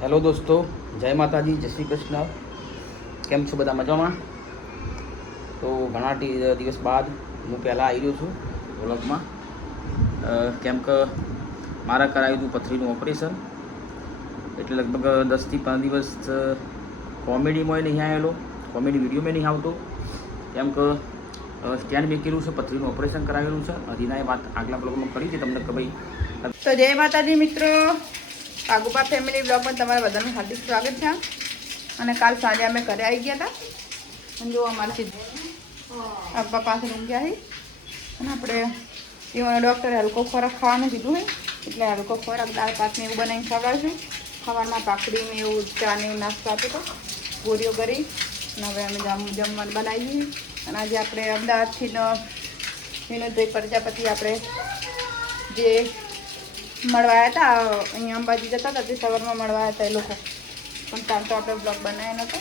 Hello દોસ્તો, જય માતાજી, જય શ્રી કૃષ્ણ. કેમ છો બધા મજામાં? તો ઘણા દિવસ બાદ હું પહેલાં આવી રહ્યો છું વ્લોગમાં. કેમ કે મારા કરાવ્યું હતું પથરીનું ઓપરેશન. એટલે લગભગ દસથી પંદર દિવસ કોમેડીમાં નહીં આવેલો, કોમેડી વિડીયોમાં નહીં આવતો. કેમ કે સ્ટેન્ડ મેકેલું છે પથરીનું ઓપરેશન કરાવેલું છે. હરીનાએ વાત આગલા બ્લોગમાં કરી છે, તમને કે ભાઈ જય માતાજી મિત્રો. આગુપા ફેમિલી બ્લોગમાં તમારા બધાનું હાર્દિક સ્વાગત છે. અને કાલ સાંજે અમે ઘરે આવી ગયા હતા. અને જો અમારે સીધું અબ્બા પાસે ઊંઘ્યા છે અને આપણે એમાં ડૉક્ટરે હલકો ખોરાક ખાવાનું કીધું હોય એટલે હલકો ખોરાક, દાળ પાકને એવું બનાવીને ખવડાવીશું. ખાવામાં પાકડીને એવું ચા ને એવું નાસ્તો આપ્યો હતો ગોળીઓ કરી. અને હવે અમે જમ- જમવાનું બનાવી દીધું અને આજે આપણે અમદાવાદથી વિનોદભાઈ પ્રજાપતિ આપણે જે મળવા આવ્યા હતા અહીંયા અંબાજી જતા હતા તે સવારમાં મળવા હતા એ લોકો. પણ ત્યાં તો આપણે બ્લોગ બનાવ્યો નહોતો.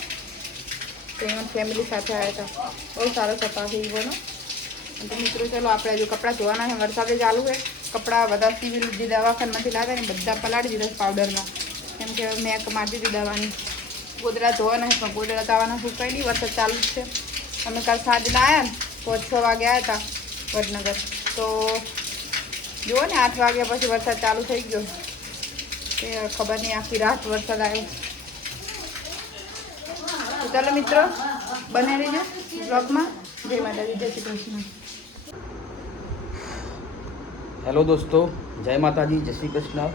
તો એમાં ફેમિલી સાથે આવ્યા હતા બહુ સારો સફા થઈ ગયો તો મિત્રો, ચલો આપણે હજુ કપડાં ધોવાના છે. વરસાદે ચાલુ છે. કપડાં બધા સિવિલ જે દવાખાનામાંથી લાવ્યા ને, બધા પલાળી દીધા પાવડરમાં કેમ કે મેં મારી દીધી દવાની. ગોદડા ધોવાના છે, પણ ગોદડા ધોવાના સુકાઈ નહીં વરસાદ ચાલુ જ છે. અમે કાલ સાંજના આવ્યા ને, પાંચ છ વાગે આવ્યા હતા વડનગર. તો જુઓ ને, આઠ વાગ્યા પછી વરસાદ ચાલુ થઈ ગયો. તે ખબર નહીં, આખી રાત વરસાદ આવ્યો. તો ચાલો મિત્રો બને રહીજો બ્લોગમાં. જય માતાજી, જય શ્રી કૃષ્ણ. હેલો દોસ્તો, જય માતાજી, જય શ્રી કૃષ્ણ.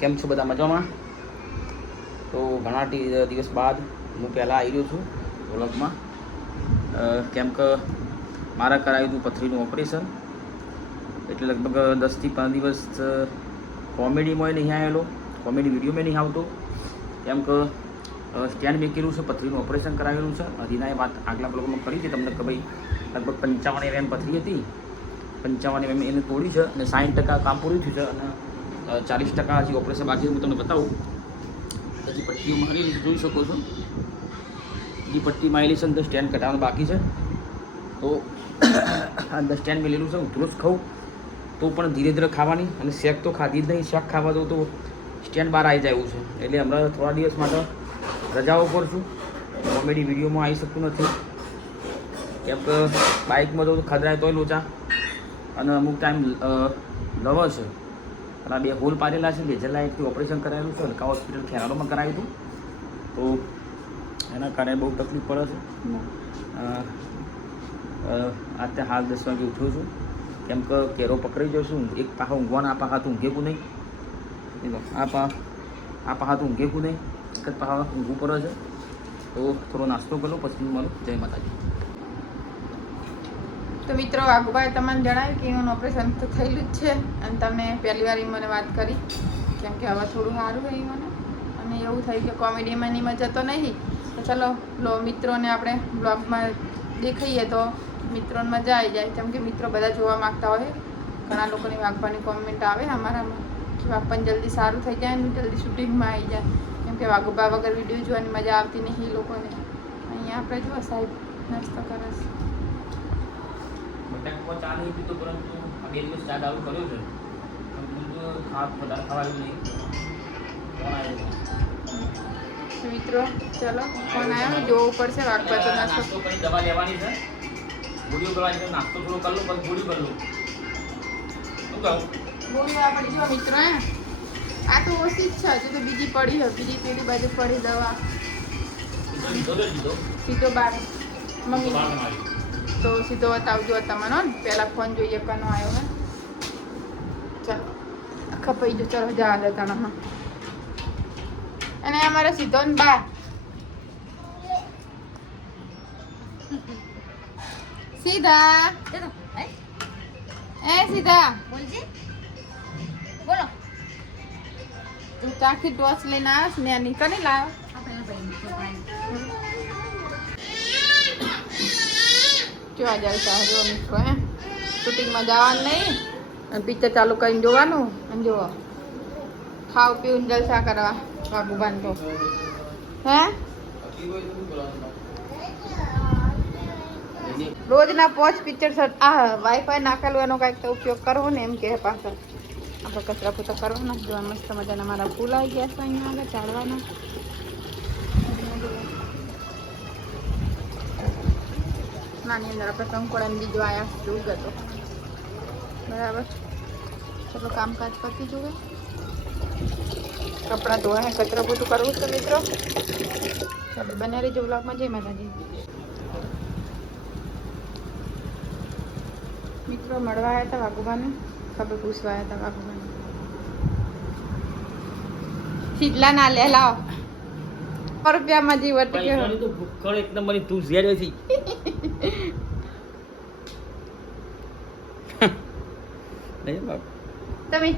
કેમ છો બધા મજામાં? તો ઘણા દિવસ બાદ હું પહેલાં આવી રહ્યો છું વ્લોગમાં કેમ કે મારા કરાવ્યું હતું પથરીનું ઓપરેશન. એટલે લગભગ દસથી પાંચ દિવસ કોમેડીમાં નહીં આવેલો. કોમેડી વિડીયોમાં નહીં આવતો. કેમ કે સ્ટેન્ડ મેકેલું છે, પથરીનું ઓપરેશન કરાવેલું છે. હરીનાએ વાત આગલા બ્લોગમાં કરી હતી તમને કે ભાઈ લગભગ પંચાવન એમ પથરી હતી. પંચાવન એમ એને તોડી છે અને સાઠ ટકા કામ પૂરું થયું છે અને ચાલીસ ટકા હજી ઓપરેશન બાકી હું તમને બતાવું. પછી પટ્ટીઓ મારી જોઈ શકો છો. જે પટ્ટી મારેલી છે, અંદર સ્ટેન્ડ કટાવવાનું બાકી છે. તો અંદર સ્ટેન્ડ મેલેલું છે, હું જ ખાઉં. તો પણ ધીરે ધીરે ખાવાની અને શેક તો ખાધી જ નહીં. શેક ખાવા દો તો સ્ટેન્ડ બહાર આવી જાય એવું છે. એટલે હમણાં થોડા દિવસ માટે રજાઓ પર છું કોમેડી વિડીયોમાં આવી શકતું નથી. કેમ કે બાઇકમાં તો ખદરાય તોય લોચા. અને અમુક ટાઈમ લવ છે. અને આ બે હોલ પાડેલા છે. લેજરલા એકથી ઓપરેશન કરાયેલું છે. હલકા હોસ્પિટલ ખેરાલોમાં કરાવ્યું હતું. તો એના કારણે બહુ તકલીફ પડે છે. અત્યારે હાલ દસ વાગે ઉઠ્યો છું. કેમ કે કેરો પકડી જશું, એક પાહા ઊંઘવાના આ પાહા તો ઊંઘેવું નહીં આ પા આ પાહા તો ઊંઘેવું નહીં. એક જ પાહા ઊંઘવું પડે છે. તો થોડો નાસ્તો કરો પછી મારો જય માતાજી. તો મિત્રો આગુભાઈ તમને જણાવ્યું કે એનું ઓપરેશન તો થયેલું જ છે. અને તમે પહેલી વાર મને વાત કરી. કેમ કે હવે થોડું સારું હોય મને અને એવું થયું કે કોમેડીમાં ની મજા તો નહીં. તો ચલો મિત્રોને આપણે બ્લોગમાં દેખાઈએ તો મિત્રોને મજા આવી જાય. કેમ કે મિત્રો બધા જોવા માંગતા હોય ઘણા લોકોની વાગવાની કોમેન્ટ આવે અમારામાં કે વાગવાનું જલ્દી સારું થઈ જાય ને જલ્દી શૂટિંગમાં આવી જાય. કેમ કે વાગુબા વગર વીડિયો જોવાની મજા આવતી નહીં એ લોકોને. અહીંયા આપણે જુઓ સાહેબ નાસ્તો કરે છે. ચા નહીં પીતો પરંતુ બે દિવસ ચા કર્યો મિત્રો ચલો ફોન આવ્યો જોવું પડશે વાગવા તો નાસ્તો દવા લેવાની છે. ગોળીઓ કરવાની છે નાસ્તો થોડો કરી લઉં પછી ગોળી કરી લઉં શું કહું? ગોળી આપણી જો મિત્ર આ તો ઓછી જ છે હજુ તો બીજી પડી હોય બીજી પેલી બાજુ પડી દવા. સીધો બાર. મમ્મી. તો સીધો બતાવજો તમારો ને? પહેલાં ફોન જોઈએ કનો આવ્યો હે? ચાલો. ખપાઈ જો ચાલો જવા દે તણામાં અને અમારે સીધો ને બા સીધા એ સીધા બોલો તું ચાખી ટોચ લઈને આવ ને નીકળી લાવ જોવા જાય સારું મિત્રો હે શૂટિંગમાં જવાનું નહીં અને પિક્ચર ચાલુ કરીને જોવાનું અને જુઓ ખાવ પીવું ને જલસા કરવા વાઘુબાન તો હે રોજના પોચ પિક્ચર આ વાઈફાઈ નાખેલું એનો કાંઈક તો ઉપયોગ કરવો ને એમ કે પાછળ. આપણે કચરા પોતા કરવાના જો આ મસ્ત મજાના મારા ફૂલ આવી ગયા છે અહીંયા આગળ ચાલવાના. નાની અંદર આપણે કંકોડાને બીજો આયા જોગ હતો. બરાબર? ચલો કામકાજ પતી જુએ કપડાં ધોવા કચરો પૂતું કરવું છે મિત્રો. ચાલો, બને રહીજો બ્લોગમાં જય માતાજી. મિત્રો મળવા આવ્યા હતા વાઘુબાને? ખબર પૂછવા આવ્યા હતા વાઘુબાને. શીતલા ના લે લાવ. સો રૂપિયામાં જીવટ પણ તો ભૂખડ એકદમ તું ઝેર હતી તમે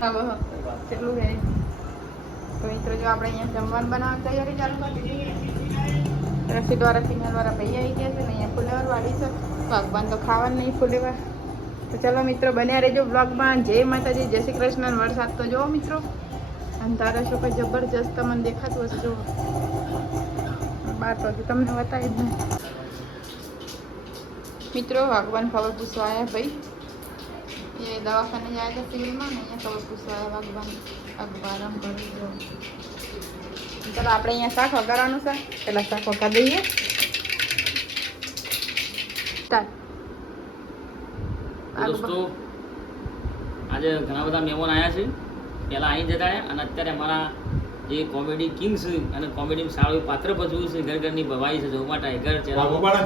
કેટલું છે તો મિત્રો જો આપણે અહીંયા જમવાનું બનાવવાની તૈયારી ચાલુ કરી દીધી રસી દ્વારા સિગ્નલ દ્વારા ભાઈ આવી ગયા છે ને અહીંયા ફુલેવર વાળી છે. ભગવાન તો ખાવાનું નહીં ફુલેવર તો ચલો મિત્રો, બન્યા રહેજો બ્લોગમાં જય માતાજી, જય શ્રી કૃષ્ણ. વરસાદ તો જુઓ મિત્રો. અંધારા છો કે જબરજસ્ત તમને દેખાતું હશે જુઓ. બાર તો તમને બતાવી જ મિત્રો વાગવાન ખબર પૂછવા આવ્યા ભાઈ. એ દવાખાને જાય છે સિવિલમાં ને અહીંયા ખબર પૂછવા આવ્યા વાગવાન અખબાર આમ કરી દો. ચાલો, આપણે અહીંયા શાક વગાડવાનું છે. પેલા શાક વગાડી દઈએ ચાલ. દોસ્તો આજે ઘણા બધા મહેમાન આવ્યા છે. પહેલાં અહીં જતા રહ્યા અને અત્યારે અમારા જે કોમેડી કિંગ છે અને કોમેડી સારું પાત્ર ભજવું છે ઘર ઘરની ભવાઈ છે જોવા ટાઈગર છે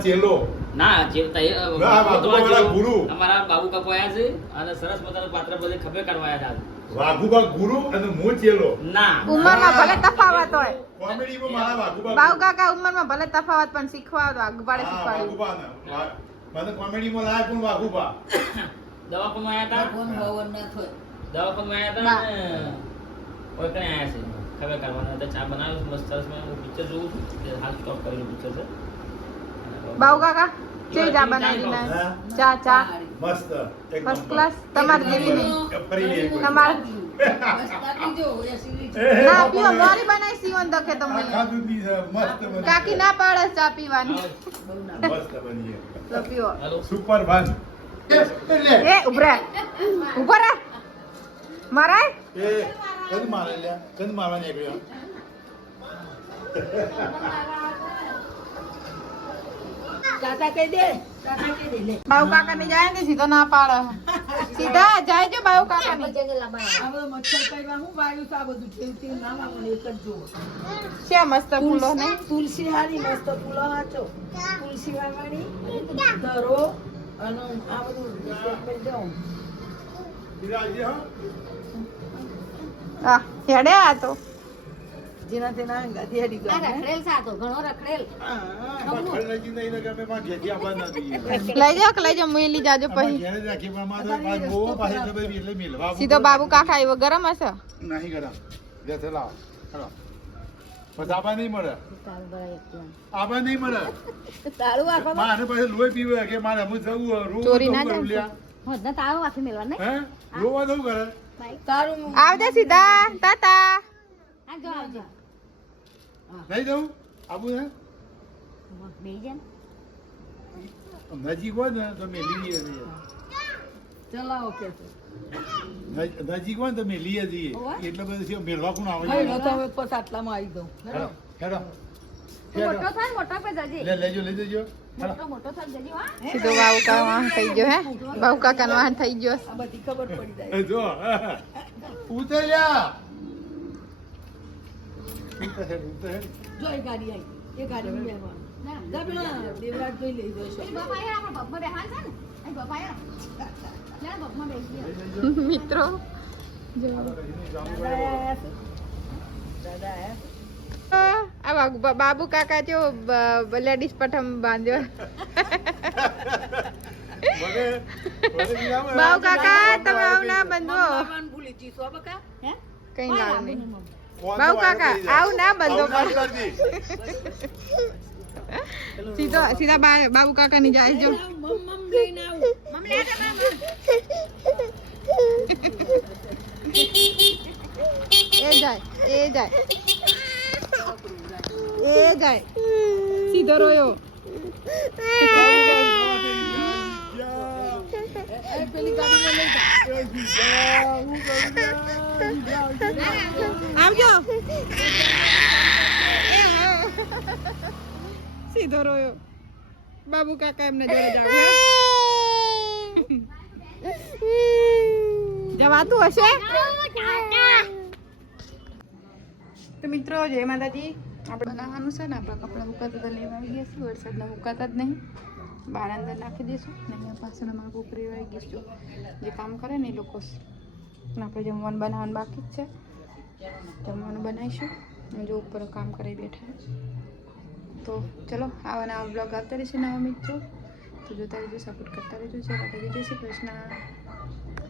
ચેલો. ના ચેવતા એ, અ, ના, બાબુબાના તો ગુરુ. અમારા બાબુ કાકો આવ્યા છે અને સરસ મજાનું પાત્ર બધે ખભે કાઢવા આવ્યા છે વાઘુબા ગુરુ અને હું ચેલો. ના. ઉંમરમાં ભલે તફાવત હોય. કોમેડીમાં મારા વાઘુબા બાઉ કાકા ઉંમરમાં ભલે તફાવત પણ શીખવા શીખવાડ્યું. વાઘુબાના. વા- મને કોમેડીમાં લાય પણ વાઘુબા દવાખામાં આવ્યા હતા દવાખામાં આવ્યા હતા અને કોઈ કઈ આયા છે? ખબર કરવાનો તો ચા બનાવ્યું મસ્ત સરસ મજાનું. પિક્ચર જોઉં છું. હાલ સ્ટોપ કરેલું પિક્ચર છે. બાઉ કાકા કેવી ચા બનાવી ના ચા ચા. મસ્ત. એકદમ ફર્સ્ટ ક્લાસ તમાર જેવી નહીં. તમારે ના એ, પીવો એ, મોરી બનાવી સીવન દખે આ તમે ખાધું ની છે, મસ્ત બની કાકી ના પાડે છે ચા પીવાની મસ્ત બની છે. તો પીવો હેલો સુપર ભાન એ ઉભરે ઉભરે મરાય એ કદ મારે લ્યા કદ મારવા નીકળ્યો બાઉ કાકા ને જાય ને સીધો ના પાડે સીધા જાય જો બાઉ કાકા ને છે મસ્ત ફૂલો ને? તુલસી હારી મસ્ત ફૂલો હાચો. તુલસી વાવવાની ધરો અને આ બધું જાઉં. હા હા હેડે આ તો. જેના તેના હેડી રખડેલ સાતો ઘણો રખડેલ. કે લઈ જાઓ લઈ જાજો પછી. સીધો બાબુ કાકા આવ્યો ગરમ હશે? નહીં ગરમ. લેતે લાવો ચલો પછી આબા નહીં મળે. તારું ભરાય એક ત્યાં. આબા નહીં મળે. તારું આપો મારે પછી લોહી પીવે કે મારે હું જવું રોવા ચોરી ના જાય. લ્યા. હોત ને વાથી મેળવા નહીં? હે? રોવા જવું કરે તારું આવજે સીધા તાતા. આવજો આવજો. નહીં દઉં આબુ ને જા. નજીક હોય ને તો મેં લઈએ જઈએ. ચલાવો કે નજીક હોય ને તો મેં લઈએ જઈએ. એટલે બધું છે મેળવા કોણ આવે? તો હવે પછી આટલામાં આવી દઉં હેડો હેડો. મોટો થાય મોટો પે જજે. લે લેજો લઈ જજો મોટો મોટો થાય જજે હા. સીધો બાબુ કાકા વાહન થઈ ગયો હે? બાબુ કાકા વાહન થઈ ગયો. આ બધી ખબર પડી જાય. જો ઉતર જા ઉતર હેડ, ઉતર હેડ. જો એ ગાડી આવી એ ગાડીમાં બેસવાનું જા પેલા દેવરાજ જોઈ લઈ જશો બાપા યાર આપણે બપમાં બેહાન છે ને? બાપા યાર લે બેસી મિત્રો. આ બાબુ બાબુ કાકા જો લેડીઝ પઠમ બાંધ્યો. બાબુ કાકા તમે આવ ના બંધો. ભૂલી જીસો બકા. હે? કઈ કોઈ લાવ નહીં. નહીં મમ્મી. ફોન બાબુ તો કાકા, વાયરો કરી જાય. આવું ના બંધો આવું ના પણ. કરતી. સીધો સીધા બા- બાબુ કાકા ની જાય જો મમ મમ લઈને આવું એ જાય એ જાય એ જાય સીધો રોયો યા. પેલી ગાડીમાં લઈ આવજો. સીધો રોયો બાબુ કાકા એમને જોડે જાવ જવાતું હશે તો મિત્રો જય માતાજી આપણે બનાવવાનું છે ને આપણા કપડાં મુકાતા તો લેવા આવી ગયા છીએ વરસાદના મૂકાતા જ નહીં બહાર અંદર નાખી દઈશું ને અહીંયા પાછળ અમારા કોકરી આવી ગઈશું જે કામ કરે ને એ લોકો આપણે જમવાનું બનાવવાનું બાકી જ છે જમવાનું બનાવીશું. જો ઉપર કામ કરી બેઠા તો ચલો, આવા નવા બ્લોગ આવતા રહેશે નવા મિત્રો. તો જોતા રહેજો સપોર્ટ કરતા રહેજો. જય માતાજી શ્રી કૃષ્ણ.